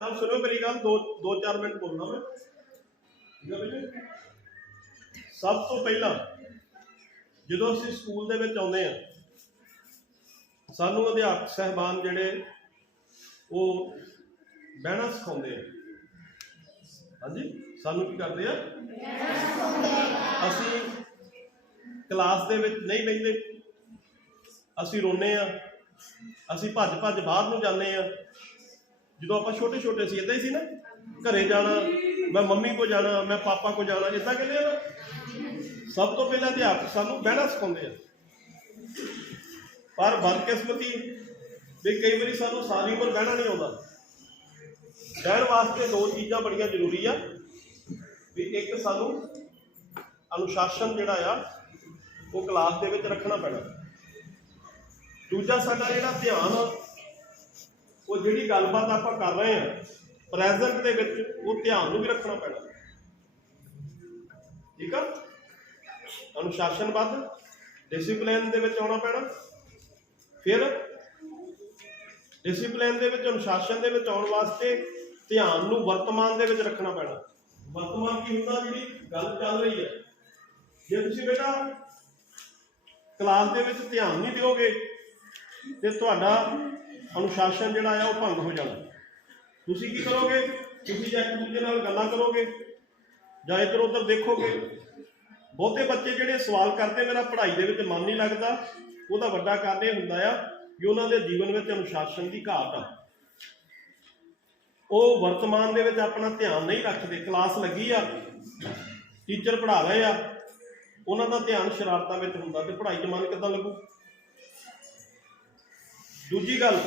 ਨਾਲ ਸੁਣੋ ਮੇਰੀ ਗੱਲ, ਦੋ ਦੋ ਚਾਰ ਮਿੰਟ ਬੋਲਣਾ ਮੈਂ। ਠੀਕ ਹੈ ਬੇਟੇ ਸਭ ਤੋਂ ਪਹਿਲਾਂ, ਜਦੋਂ ਅਸੀਂ ਸਕੂਲ ਦੇ ਵਿੱਚ ਆਉਂਦੇ ਆ ਸਾਨੂੰ ਅਧਿਆਪਕ ਸਹਿਬਾਨ ਜਿਹੜੇ, ਉਹ ਬਹਿਣਾ ਸਿਖਾਉਂਦੇ ਆ। ਹਾਂਜੀ, ਸਾਨੂੰ ਕੀ ਕਰਦੇ ਆ? ਅਸੀਂ ਕਲਾਸ ਦੇ ਵਿੱਚ ਨਹੀਂ ਬੈਠਦੇ ਅਸੀਂ ਰੋਨੇ ਆ ਅਸੀਂ ਭੱਜ ਭੱਜ ਬਾਹਰ ਨੂੰ ਜਾਂਦੇ ਆ ਜਦੋਂ ਆਪਾਂ ਛੋਟੇ ਛੋਟੇ ਸੀ ਇਦਾਂ ਹੀ ਸੀ ਨਾ? ਘਰੇ ਜਾਣਾ, ਮੈਂ ਮੰਮੀ ਕੋ ਜਾਣਾ, ਮੈਂ ਪਾਪਾ ਕੋ ਜਾਣਾ ਇਦਾਂ ਕਹਿੰਦੇ ਆ ਨਾ, ਸਭ ਤੋਂ ਪਹਿਲਾਂ ਅਧਿਆਪਕ ਸਾਨੂੰ ਬਹਿਣਾ ਸਿਖਾਉਂਦੇ ਆ। ਪਰ ਬਦਕਿਸਮਤੀ, ਵੀ ਕਈ ਵਾਰੀ ਸਾਨੂੰ ਸਾਰੀ ਉਮਰ ਬਹਿਣਾ ਨਹੀਂ ਆਉਂਦਾ। ਬਹਿਣ ਵਾਸਤੇ ਦੋ ਚੀਜ਼ਾਂ ਬੜੀਆਂ ਜ਼ਰੂਰੀ ਆ, ਵੀ ਇੱਕ ਸਾਨੂੰ ਅਨੁਸ਼ਾਸਨ ਜਿਹੜਾ ਆ, ਉਹ ਕਲਾਸ ਦੇ ਵਿੱਚ ਰੱਖਣਾ ਪੈਣਾ। ਦੂਜਾ ਸਾਡਾ ਜਿਹੜਾ ਧਿਆਨ ਉਹ ਜਿਹੜੀ ਗੱਲਬਾਤ ਆਪਾਂ ਕਰ ਰਹੇ ਹਾਂ ਪ੍ਰੈਜ਼ੈਂਟ ਦੇ ਵਿੱਚ ਉਹ ਧਿਆਨ ਨੂੰ ਵੀ ਰੱਖਣਾ ਪੈਣਾ। ਠੀਕ ਆ? ਅਨੁਸ਼ਾਸਨਬੱਧ ਡਿਸਪਲਿਨ ਦੇ ਵਿੱਚ ਆਉਣਾ ਪੈਣਾ। ਫਿਰ ਡਿਸਪਲਿਨ ਦੇ ਵਿੱਚ, ਅਨੁਸ਼ਾਸਨ ਦੇ ਵਿੱਚ ਆਉਣ ਵਾਸਤੇ ਧਿਆਨ ਨੂੰ ਵਰਤਮਾਨ ਦੇ ਵਿੱਚ ਰੱਖਣਾ ਪੈਣਾ। ਵਰਤਮਾਨ ਕੀ ਹੁੰਦਾ? ਜਿਹੜੀ ਗੱਲ ਚੱਲ ਰਹੀ ਹੈ। ਜੇ ਤੁਸੀਂ ਬੇਟਾ ਕਲਾਸ ਦੇ ਵਿੱਚ ਧਿਆਨ ਨਹੀਂ ਦਿਓਗੇ ਤੇ ਤੁਹਾਡਾ ਅਨੁਸ਼ਾਸਨ ਜਿਹੜਾ ਆ ਉਹ ਭੰਗ ਹੋ ਜਾਣਾ। ਤੁਸੀਂ ਕੀ ਕਰੋਗੇ? ਤੁਸੀਂ ਜਾਂ ਇੱਕ ਦੂਜੇ ਨਾਲ ਗੱਲਾਂ ਕਰੋਗੇ? ਜਾਂ ਇੱਧਰ ਉੱਧਰ ਦੇਖੋਗੇ? ਬਹੁਤੇ ਬੱਚੇ ਜਿਹੜੇ ਸਵਾਲ ਕਰਦੇ, ਮੇਰਾ ਪੜ੍ਹਾਈ ਦੇ ਵਿੱਚ ਮਨ ਨਹੀਂ ਲੱਗਦਾ। ਉਹਦਾ ਵੱਡਾ ਕਾਰਨ ਇਹ ਹੁੰਦਾ ਆ ਕਿ ਉਹਨਾਂ ਦੇ ਜੀਵਨ ਵਿੱਚ ਅਨੁਸ਼ਾਸਨ ਦੀ ਘਾਟ ਆ। ਉਹ ਵਰਤਮਾਨ ਦੇ ਵਿੱਚ ਆਪਣਾ ਧਿਆਨ ਨਹੀਂ ਰੱਖਦੇ। ਕਲਾਸ ਲੱਗੀ ਆ, ਟੀਚਰ ਪੜ੍ਹਾ ਰਹੇ ਆ, ਉਹਨਾਂ ਦਾ ਧਿਆਨ ਸ਼ਰਾਰਤਾਂ ਵਿੱਚ ਹੁੰਦਾ ਤੇ ਪੜ੍ਹਾਈ 'ਚ ਮਨ ਕਿੱਦਾਂ ਲੱਗੂ? ਦੂਜੀ ਗੱਲ,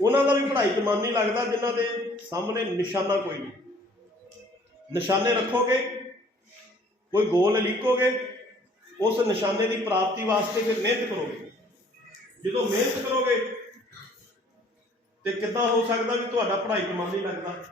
ਉਹਨਾਂ ਦਾ ਵੀ ਪੜ੍ਹਾਈ 'ਚ ਮਨ ਨਹੀਂ ਲੱਗਦਾ ਜਿਨ੍ਹਾਂ ਦੇ ਸਾਹਮਣੇ ਨਿਸ਼ਾਨਾ ਕੋਈ ਨਹੀਂ। ਨਿਸ਼ਾਨੇ ਰੱਖੋਗੇ, ਕੋਈ ਗੋਲ ਲਿਖੋਗੇ ਉਸ ਨਿਸ਼ਾਨੇ ਦੀ ਪ੍ਰਾਪਤੀ ਵਾਸਤੇ ਫਿਰ ਮਿਹਨਤ ਕਰੋਗੇ। ਜਦੋਂ ਮਿਹਨਤ ਕਰੋਗੇ, ਤੇ ਕਿੱਦਾਂ ਹੋ ਸਕਦਾ ਵੀ ਤੁਹਾਡਾ ਪੜ੍ਹਾਈ 'ਚ ਮਨ ਨਹੀਂ ਲੱਗਦਾ?